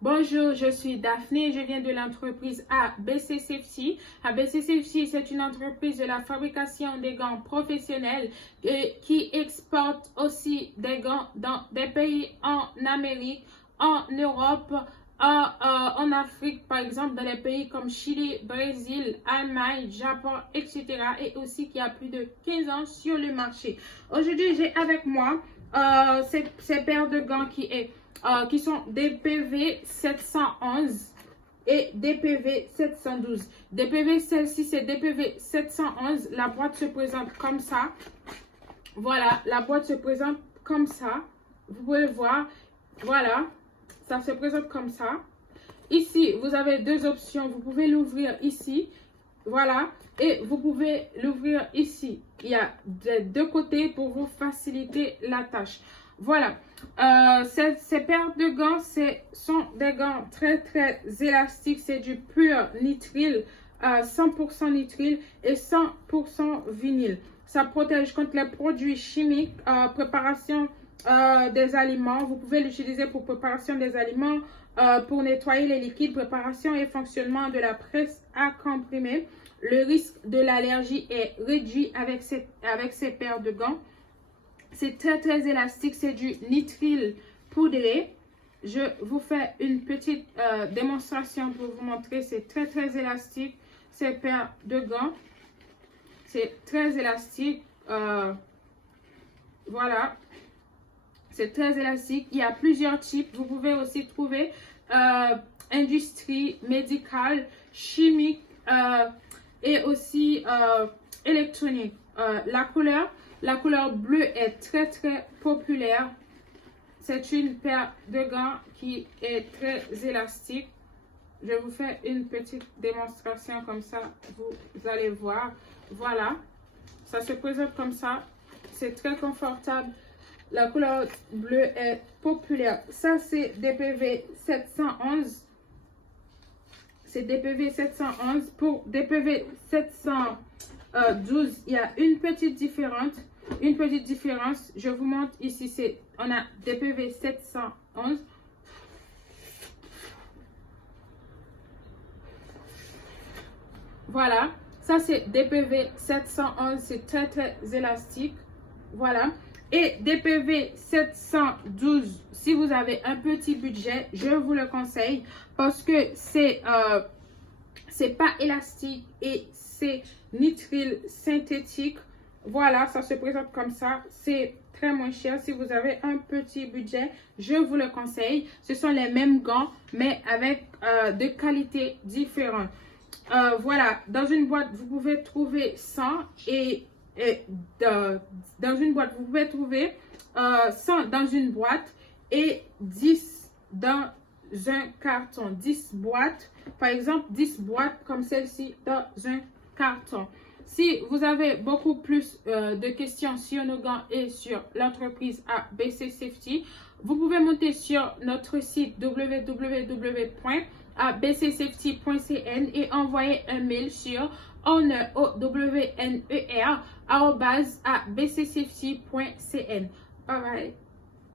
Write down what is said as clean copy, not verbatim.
Bonjour, je suis Daphné, je viens de l'entreprise ABC Safety. ABC Safety, c'est une entreprise de la fabrication des gants professionnels qui exporte aussi des gants dans des pays en Amérique, en Europe, en Afrique, par exemple, dans les pays comme Chili, Brésil, Allemagne, Japon, etc. Et aussi qui a plus de 15 ans sur le marché. Aujourd'hui, j'ai avec moi ces paires de gants qui sont DPV 711 et DPV 712. DPV, celle-ci, c'est DPV 711. La boîte se présente comme ça. Voilà, la boîte se présente comme ça. Vous pouvez le voir. Voilà, ça se présente comme ça. Ici, vous avez deux options. Vous pouvez l'ouvrir ici. Voilà. Et vous pouvez l'ouvrir ici. Il y a des deux côtés pour vous faciliter la tâche. Voilà. Ces paires de gants, sont des gants très élastiques. C'est du pur nitrile, 100% nitrile et 100% vinyle. Ça protège contre les produits chimiques, préparation des aliments. Vous pouvez l'utiliser pour préparation des aliments, pour nettoyer les liquides, préparation et fonctionnement de la presse à comprimer. Le risque de l'allergie est réduit avec ces paires de gants. C'est très élastique, c'est du nitrile poudré. Je vous fais une petite démonstration pour vous montrer. C'est très élastique, ces paires de gants. C'est très élastique. Voilà. C'est très élastique. Il y a plusieurs types. Vous pouvez aussi trouver industrie, médicale, chimique et aussi électronique. La couleur bleue est très populaire. C'est une paire de gants qui est très élastique. Je vous fais une petite démonstration comme ça. Vous allez voir. Voilà. Ça se présente comme ça. C'est très confortable. La couleur bleue est populaire. Ça, c'est DPV 711. C'est DPV 711. Pour DPV 712, il y a une petite différence. Je vous montre ici. On a DPV 711. Voilà. Ça, c'est DPV 711. C'est très élastique. Voilà. Et DPV 712, si vous avez un petit budget, je vous le conseille parce que c'est pas élastique et c'est nitrile synthétique. Voilà, ça se présente comme ça. C'est très moins cher. Si vous avez un petit budget, je vous le conseille. Ce sont les mêmes gants, mais avec de qualités différentes. Voilà, dans une boîte, vous pouvez trouver 100 dans une boîte, vous pouvez trouver 100 dans une boîte et 10 dans un carton. 10 boîtes, par exemple, 10 boîtes comme celle-ci dans un carton. Si vous avez beaucoup plus de questions sur nos gants et sur l'entreprise ABC Safety, vous pouvez monter sur notre site www.abcsafety.cn et envoyer un mail sur owner@bcsafety.cn. Bye bye.